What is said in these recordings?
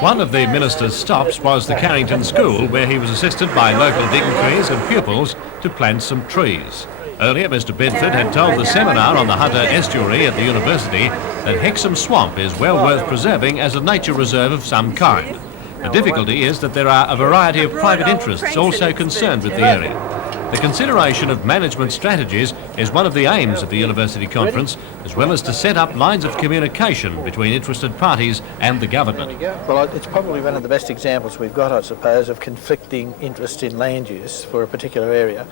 One of the minister's stops was the Carrington School, where he was assisted by local dignitaries and pupils to plant some trees. Earlier, Mr Bedford had told the seminar on the Hunter Estuary at the university that Hexham Swamp is well worth preserving as a nature reserve of some kind. The difficulty is that there are a variety of private interests also concerned with the area. The consideration of management strategies is one of the aims of the University Conference, as well as to set up lines of communication between interested parties and the government. Well, it's probably one of the best examples we've got, I suppose, of conflicting interest in land use for a particular area.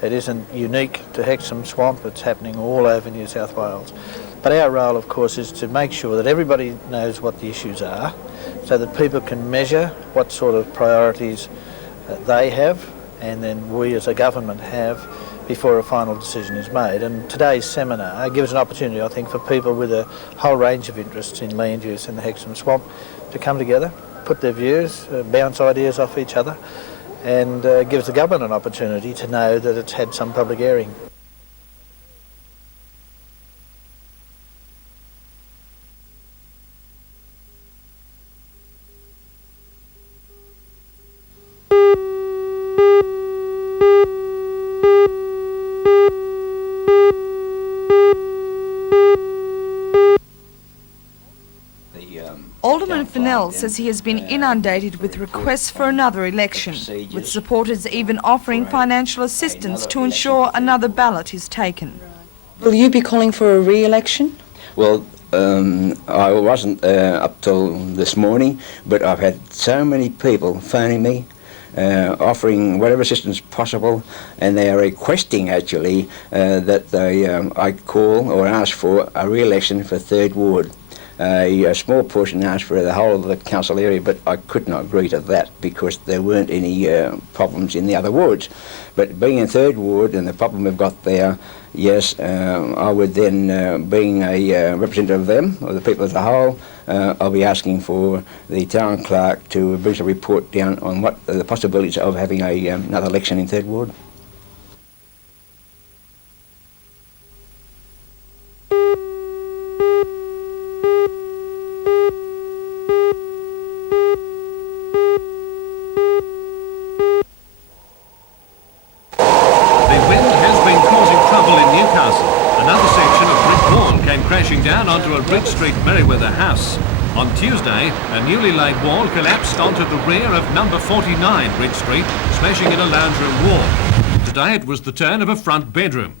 It isn't unique to Hexham Swamp, it's happening all over New South Wales. But our role, of course, is to make sure that everybody knows what the issues are, so that people can measure what sort of priorities they have, and then we as a government have before a final decision is made. And today's seminar gives an opportunity, I think, for people with a whole range of interests in land use in the Hexham Swamp to come together, put their views, bounce ideas off each other, and gives the government an opportunity to know that it's had some public airing. Alderman Fennell says he has been inundated with requests for another election, with supporters even offering financial assistance to ensure another ballot is taken. Will you be calling for a re-election? Well, I wasn't up till this morning, but I've had so many people phoning me, offering whatever assistance possible, and they are requesting actually that I call or ask for a re-election for 3rd Ward. A small portion asked for the whole of the council area, but I could not agree to that because there weren't any problems in the other wards. But being in 3rd Ward and the problem we've got there, yes, I would then, being a representative of them, or the people as a whole, I'll be asking for the town clerk to bring a report down on what the possibilities of having another election in 3rd Ward. Crashing down onto a Bridge Street Merriweather house. On Tuesday, a newly laid wall collapsed onto the rear of number 49 Bridge Street, smashing in a lounge room wall. Today it was the turn of a front bedroom.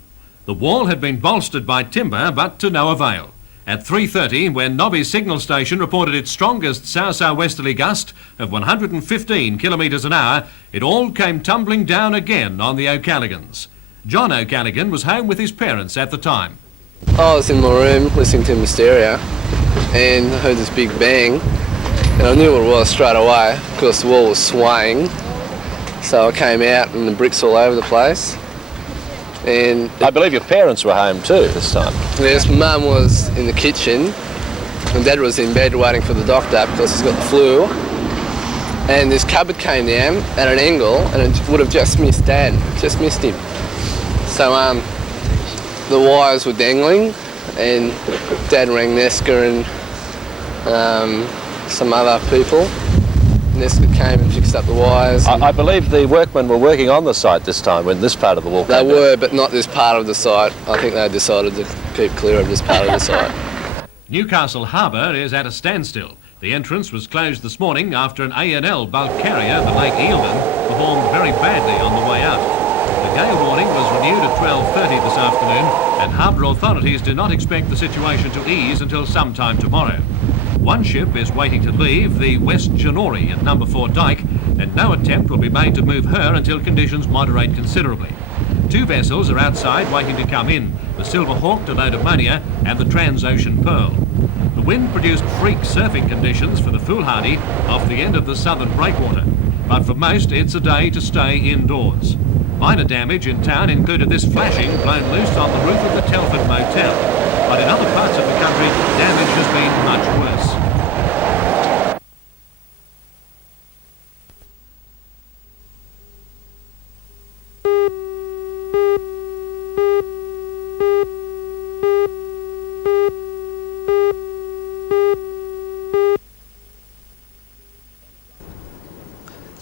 The wall had been bolstered by timber, but to no avail. At 3:30, when Nobby's signal station reported its strongest south-southwesterly gust of 115 kilometres an hour, it all came tumbling down again on the O'Callagans. John O'Callaghan was home with his parents at the time. I was in my room listening to Mysteria and I heard this big bang, and I knew what it was straight away because the wall was swaying. So I came out and the bricks all over the place. And I believe your parents were home too this time. Yes, Mum was in the kitchen and Dad was in bed waiting for the doctor because he's got the flu. And this cupboard came down at an angle and it would have just missed Dad, just missed him. So the wires were dangling and Dad rang Nesca and some other people. Nesca came and fixed up the wires. I believe the workmen were working on the site this time when this part of the wall came down. They were, but not this part of the site. I think they decided to keep clear of this part of the site. Newcastle Harbour is at a standstill. The entrance was closed this morning after an ANL bulk carrier, the Lake Eildon, performed very badly on the way out. The gale warning was renewed at 12:30 this afternoon, and harbour authorities do not expect the situation to ease until sometime tomorrow. One ship is waiting to leave, the West Janori at number 4 Dyke, and no attempt will be made to move her until conditions moderate considerably. 2 vessels are outside waiting to come in, the Silver Hawk to load ammonia and the Transocean Pearl. The wind produced freak surfing conditions for the Foolhardy off the end of the southern breakwater, but for most it's a day to stay indoors. Minor damage in town included this flashing blown loose on the roof of the Telford Motel, but in other parts of the country damage has been much worse.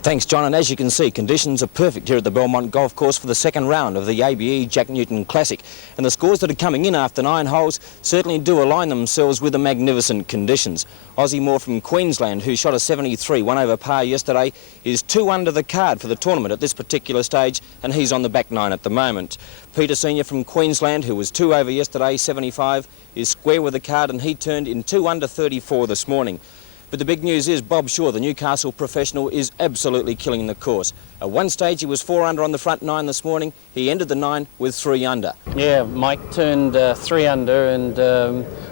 Thanks, John, and as you can see, conditions are perfect here at the Belmont Golf Course for the second round of the ABE Jack Newton Classic. And the scores that are coming in after 9 holes certainly do align themselves with the magnificent conditions. Ozzie Moore from Queensland, who shot a 73, 1 over par yesterday, is 2 under the card for the tournament at this particular stage, and he's on the back 9 at the moment. Peter Senior from Queensland, who was 2 over yesterday, 75, is square with the card, and he turned in 2 under 34 this morning. But the big news is Bob Shaw, the Newcastle professional, is absolutely killing the course. At one stage he was 4 under on the front 9 this morning. He ended the 9 with 3 under. Yeah, Mike turned 3 under and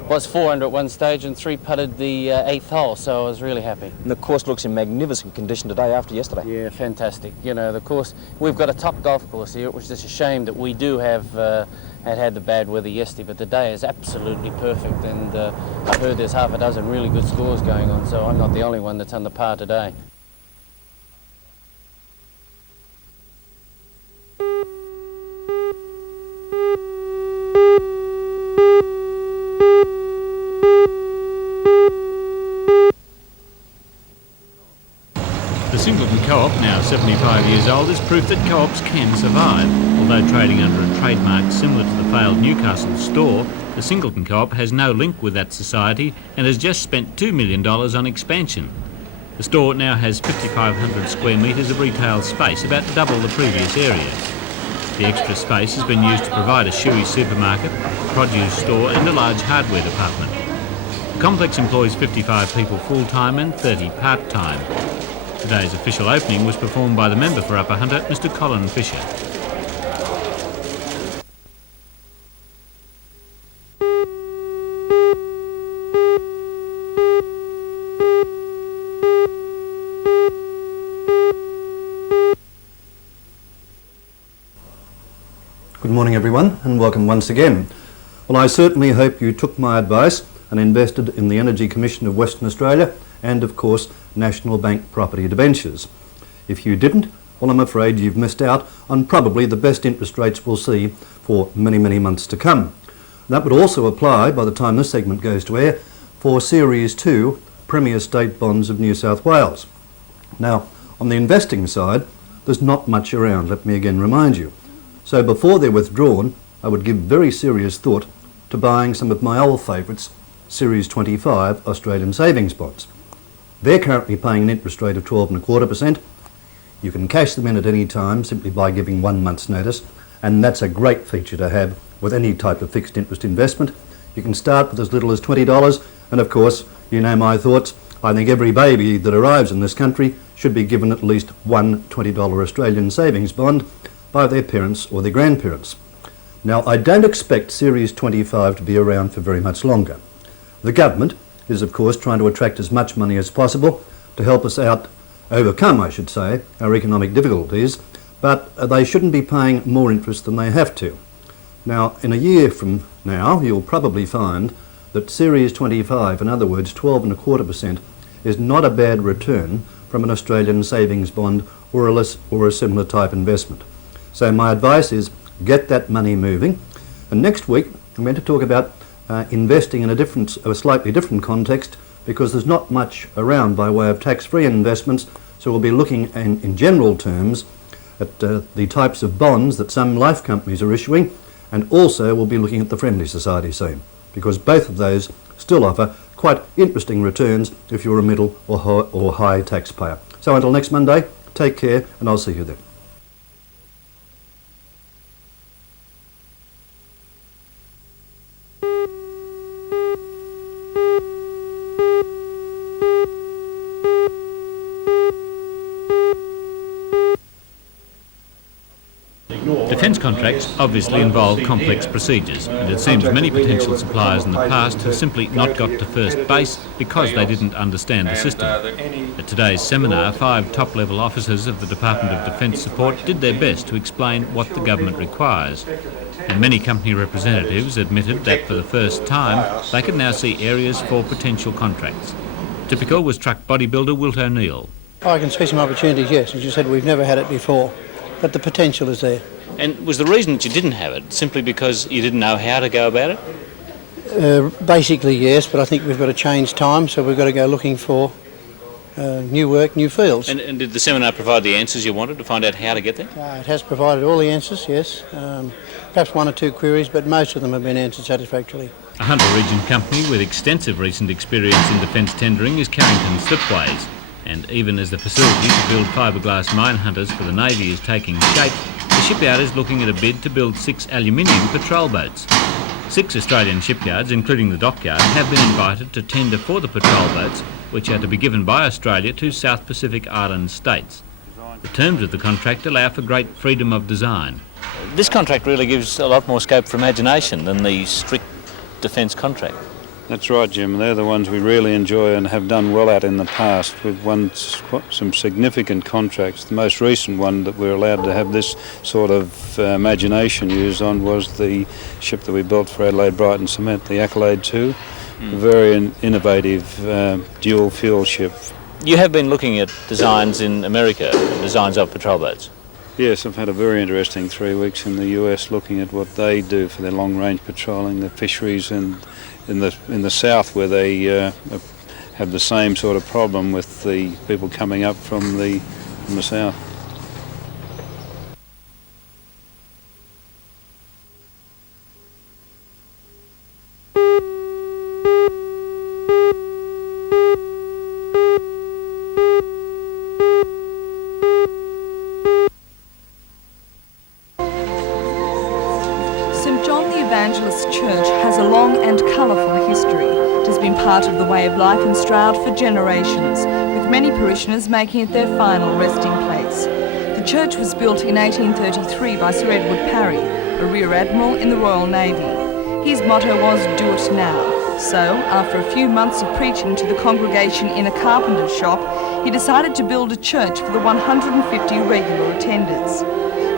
was 4 under at one stage and 3 putted the 8th hole, so I was really happy. And the course looks in magnificent condition today after yesterday. Yeah, fantastic. You know, the course, we've got a top golf course here, which is a shame that we do have had the bad weather yesterday, but the day is absolutely perfect, and I've heard there's half a dozen really good scores going on, so I'm not the only one that's under par today. The Singleton Co-op, now 75 years old, is proof that co-ops can survive. Although trading under a trademark similar to the failed Newcastle store, the Singleton Co-op has no link with that society and has just spent $2 million on expansion. The store now has 5,500 square metres of retail space, about double the previous area. The extra space has been used to provide a shoey supermarket, produce store and a large hardware department. The complex employs 55 people full-time and 30 part-time. Today's official opening was performed by the member for Upper Hunter, Mr. Colin Fisher. Good morning everyone, and welcome once again. Well, I certainly hope you took my advice and invested in the Energy Commission of Western Australia and of course National Bank property debentures. If you didn't, well, I'm afraid you've missed out on probably the best interest rates we'll see for many, many months to come. That would also apply, by the time this segment goes to air, for Series 2 Premier State Bonds of New South Wales. Now, on the investing side, there's not much around, let me again remind you. So before they're withdrawn, I would give very serious thought to buying some of my old favourites, Series 25 Australian Savings Bonds. They're currently paying an interest rate of 12.25%. You can cash them in at any time simply by giving 1 month's notice, and that's a great feature to have with any type of fixed interest investment. You can start with as little as $20, and of course, you know my thoughts. I think every baby that arrives in this country should be given at least one $20 Australian savings bond by their parents or their grandparents. Now, I don't expect Series 25 to be around for very much longer. The government is of course trying to attract as much money as possible to help us out, overcome I should say, our economic difficulties, but they shouldn't be paying more interest than they have to. Now, in a year from now, you'll probably find that Series 25, in other words 12.25%, is not a bad return from an Australian savings bond or a similar type investment. So my advice is get that money moving, and next week I'm going to talk about investing in a slightly different context, because there's not much around by way of tax-free investments, so we'll be looking in general terms at the types of bonds that some life companies are issuing, and also we'll be looking at the friendly society scene, because both of those still offer quite interesting returns if you're a middle or high taxpayer. So until next Monday, take care, and I'll see you then. Defence contracts obviously involve complex procedures, and it seems many potential suppliers in the past have simply not got to first base because they didn't understand the system. At today's seminar, 5 top-level officers of the Department of Defence Support did their best to explain what the government requires. And many company representatives admitted that for the first time they could now see areas for potential contracts. Typical was truck bodybuilder Wilt O'Neill. I can see some opportunities, yes. As you said, we've never had it before, but the potential is there. And was the reason that you didn't have it simply because you didn't know how to go about it? Basically, yes, but I think we've got to change time, so we've got to go looking for new work, new fields. And did the seminar provide the answers you wanted to find out how to get there? It has provided all the answers, yes. Perhaps one or two queries, but most of them have been answered satisfactorily. A Hunter Region company with extensive recent experience in defence tendering is Carrington Slipways. And even as the facility to build fiberglass mine hunters for the Navy is taking shape, the shipyard is looking at a bid to build 6 aluminium patrol boats. 6 Australian shipyards, including the dockyard, have been invited to tender for the patrol boats, which are to be given by Australia to South Pacific Island states. The terms of the contract allow for great freedom of design. This contract really gives a lot more scope for imagination than the strict defence contract. That's right, Jim. They're the ones we really enjoy and have done well at in the past. We've won some significant contracts. The most recent one that we're allowed to have this sort of imagination used on was the ship that we built for Adelaide Brighton Cement, the Accolade 2. A very innovative dual fuel ship. You have been looking at designs in America, designs of patrol boats. Yes, I've had a very interesting 3 weeks in the US looking at what they do for their long-range patrolling, the fisheries, and in the south where they have the same sort of problem with the people coming up from the south. St John the Evangelist's Church has a long and colourful history. It has been part of the way of life in Stroud for generations, with many parishioners making it their final resting place. The church was built in 1833 by Sir Edward Parry, a Rear Admiral in the Royal Navy. His motto was, "Do it now." So, after a few months of preaching to the congregation in a carpenter's shop, he decided to build a church for the 150 regular attenders.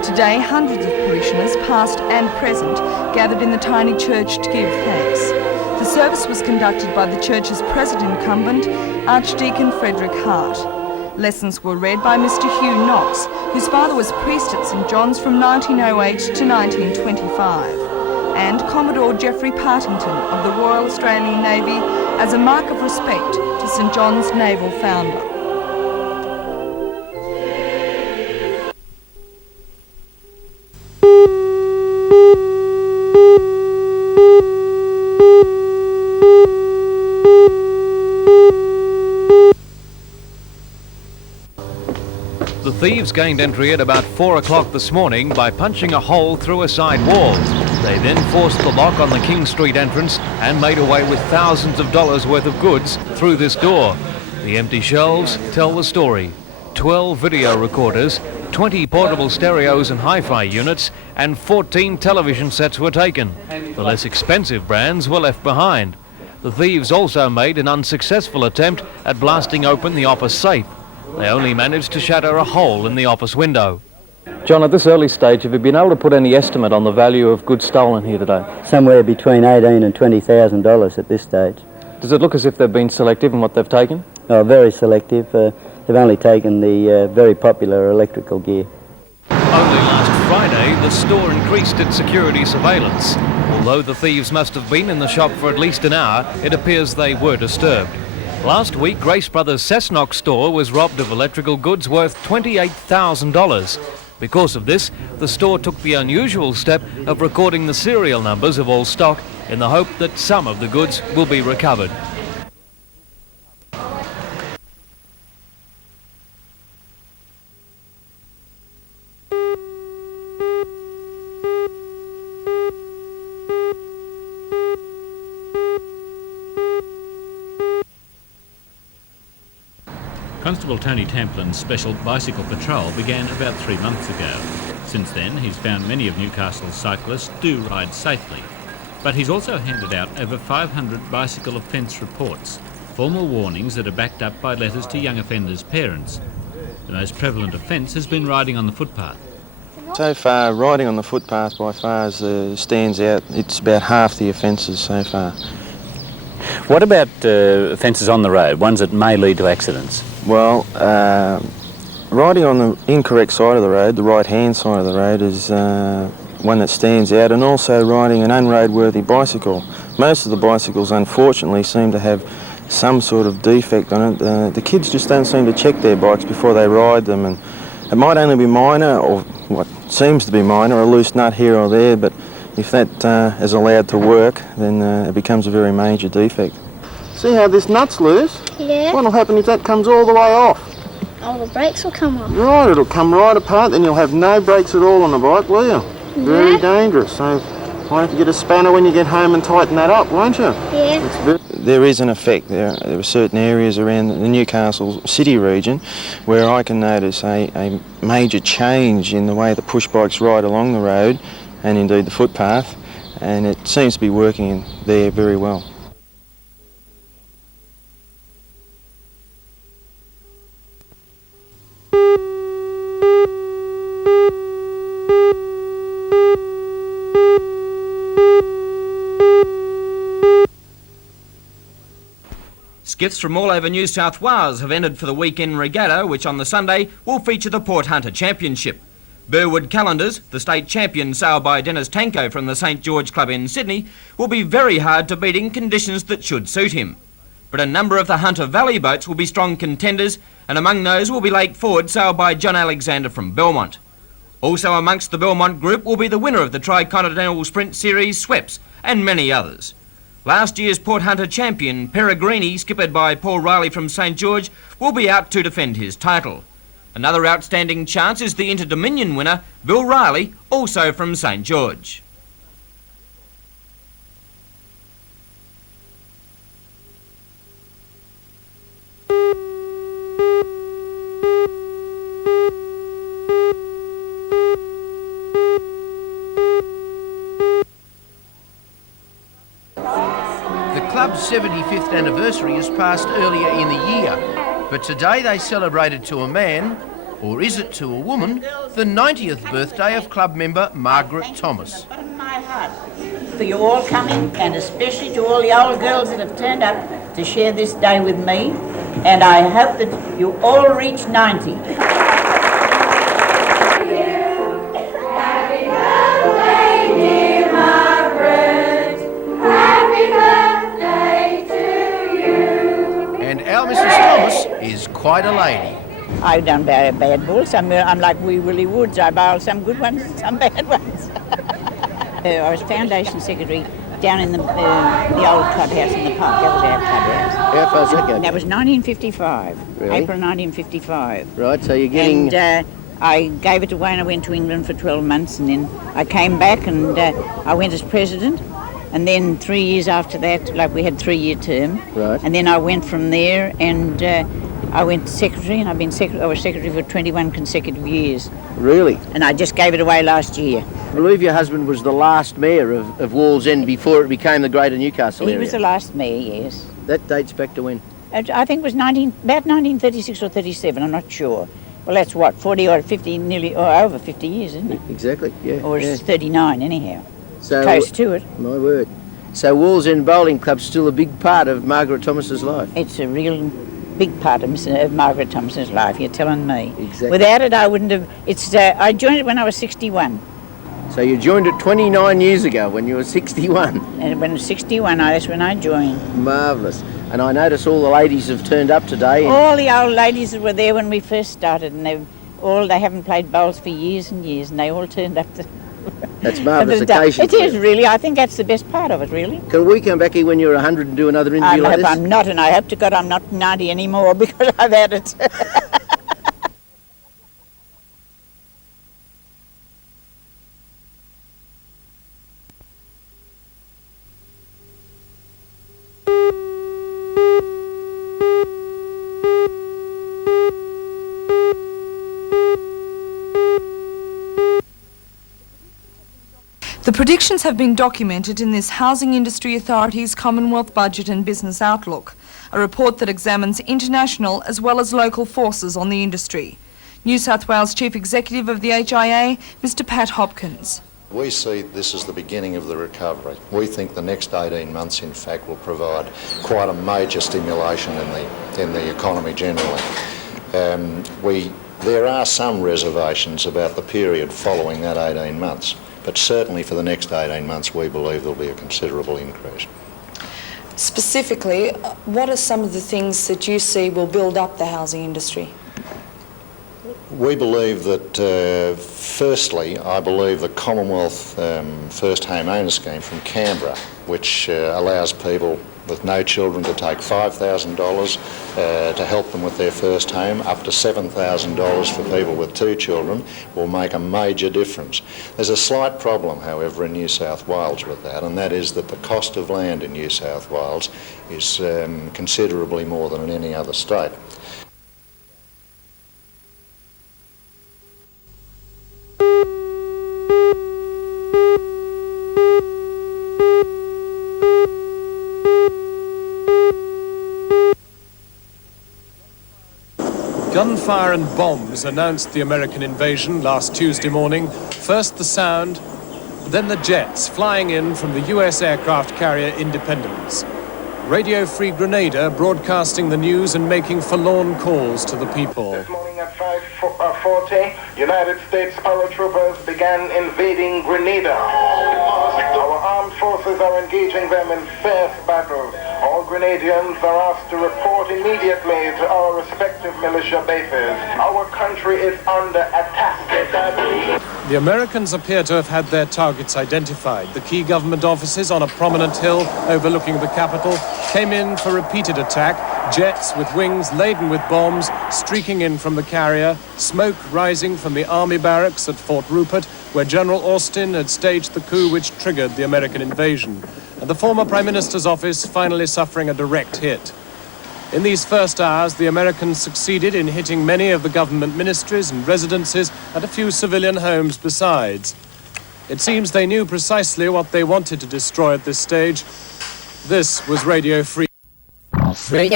Today, hundreds of parishioners, past and present, gathered in the tiny church to give thanks. The service was conducted by the church's present incumbent, Archdeacon Frederick Hart. Lessons were read by Mr. Hugh Knox, whose father was priest at St John's from 1908 to 1925, and Commodore Geoffrey Partington of the Royal Australian Navy as a mark of respect to St John's naval founder. The thieves gained entry at about 4 o'clock this morning by punching a hole through a side wall. They then forced the lock on the King Street entrance and made away with thousands of dollars worth of goods through this door. The empty shelves tell the story. 12 video recorders, 20 portable stereos and hi-fi units, and 14 television sets were taken. The less expensive brands were left behind. The thieves also made an unsuccessful attempt at blasting open the office safe. They only managed to shatter a hole in the office window. John, at this early stage, have you been able to put any estimate on the value of goods stolen here today? Somewhere between $18,000 and $20,000 at this stage. Does it look as if they've been selective in what they've taken? Oh, very selective. They've only taken the very popular electrical gear. Only last Friday, the store increased its security surveillance. Although the thieves must have been in the shop for at least an hour, it appears they were disturbed. Last week, Grace Brothers' Cessnock store was robbed of electrical goods worth $28,000. Because of this, the store took the unusual step of recording the serial numbers of all stock in the hope that some of the goods will be recovered. Constable Tony Tamplin's special bicycle patrol began about 3 months ago. Since then, he's found many of Newcastle's cyclists do ride safely. But he's also handed out over 500 bicycle offence reports, formal warnings that are backed up by letters to young offenders' parents. The most prevalent offence has been riding on the footpath. So far, riding on the footpath by far stands out. It's about half the offences so far. What about offences on the road, ones that may lead to accidents? Well, riding on the incorrect side of the road, the right-hand side of the road, is one that stands out, and also riding an unroadworthy bicycle. Most of the bicycles, unfortunately, seem to have some sort of defect on it. The kids just don't seem to check their bikes before they ride them, and it might only be minor, or what seems to be minor, a loose nut here or there, but if that is allowed to work, then it becomes a very major defect. See how this nut's loose? Yeah. What'll happen if that comes all the way off? All the brakes will come off. Right, it'll come right apart, then you'll have no brakes at all on the bike, will you? Very dangerous. So you'll have to get a spanner when you get home and tighten that up, won't you? Yeah. There is an effect. There are certain areas around the Newcastle city region where I can notice a major change in the way the push bikes ride along the road, and indeed the footpath, and it seems to be working there very well. Skiffs from all over New South Wales have entered for the weekend regatta, which on the Sunday will feature the Port Hunter Championship. Burwood Calendars, the state champion sailed by Dennis Tanko from the St George Club in Sydney, will be very hard to beat in conditions that should suit him. But a number of the Hunter Valley boats will be strong contenders, and among those will be Lake Ford, sailed by John Alexander from Belmont. Also amongst the Belmont group will be the winner of the Tricontinental Sprint Series, Sweps, and many others. Last year's Port Hunter champion, Peregrini, skippered by Paul Riley from St George, will be out to defend his title. Another outstanding chance is the Inter-Dominion winner, Bill Riley, also from St George. The club's 75th anniversary has passed earlier in the year, but today they celebrated to a man, or is it to a woman, the 90th birthday of club member Margaret Thomas. For you all coming, and especially to all the old girls that have turned up to share this day with me, and I hope that you all reach 90. Our Mrs. Thomas is quite a lady. I've done bad balls. I'm like Wee Willie Woods. I bowl some good ones and some bad ones. I was foundation secretary down in the old clubhouse in the park. That was our clubhouse. How far's that go? That was 1955. Really? April 1955. Right, so you're getting... And I gave it away and I went to England for 12 months, and then I came back and I went as president. And then 3 years after that, like we had 3-year term. Right. And then I went from there and I went secretary, and I was secretary for 21 consecutive years. Really? And I just gave it away last year. I believe your husband was the last mayor of Wallsend before it became the Greater Newcastle area. He was the last mayor, yes. That dates back to when? I think it was about 1936 or 37, I'm not sure. Well, that's what, 40 or 50, nearly, or over 50 years, isn't it? Exactly, yeah. Or it's 39 anyhow. So, close to it. My word. So Wallsend Bowling Club's still a big part of Margaret Thomas's life? It's a real big part of Margaret Thomas's life, you're telling me. Exactly. Without it, I wouldn't have... I joined it when I was 61. So you joined it 29 years ago when you were 61? And when I was 61, that's when I joined. Marvellous. And I notice all the ladies have turned up today. All the old ladies that were there when we first started, and they haven't played bowls for years and years, and they all turned up to... That's marvellous occasion. It is really. I think that's the best part of it, really. Can we come back here when you're 100 and do another interview like this? I'm not, and I hope to God I'm not 90 anymore because I've had it. The predictions have been documented in this Housing Industry Authority's Commonwealth Budget and Business Outlook, a report that examines international as well as local forces on the industry. New South Wales Chief Executive of the HIA, Mr. Pat Hopkins. We see this as the beginning of the recovery. We think the next 18 months, in fact, will provide quite a major stimulation in the economy generally. There are some reservations about the period following that 18 months. But certainly for the next 18 months, we believe there'll be a considerable increase. Specifically, what are some of the things that you see will build up the housing industry? We believe that, firstly, I believe the Commonwealth First Home Owner Scheme from Canberra, which allows people with no children to take $5,000 to help them with their first home, up to $7,000 for people with 2 children, will make a major difference. There's a slight problem, however, in New South Wales with that, and that is that the cost of land in New South Wales is considerably more than in any other state. Gunfire and bombs announced the American invasion last Tuesday morning. First the sound, then the jets flying in from the US aircraft carrier Independence. Radio Free Grenada broadcasting the news and making forlorn calls to the people. This morning at 5:40, United States paratroopers began invading Grenada. Our armed forces are engaging them in fierce battles. All Grenadians are asked to report immediately to our respective militia bases. Our country is under attack. The Americans appear to have had their targets identified. The key government offices on a prominent hill overlooking the capital came in for repeated attack. Jets with wings laden with bombs streaking in from the carrier, smoke rising from the army barracks at Fort Rupert, where General Austin had staged the coup which triggered the American invasion, and the former Prime Minister's office finally suffering a direct hit. In these first hours, the Americans succeeded in hitting many of the government ministries and residences and a few civilian homes besides. It seems they knew precisely what they wanted to destroy at this stage. This was Radio Free.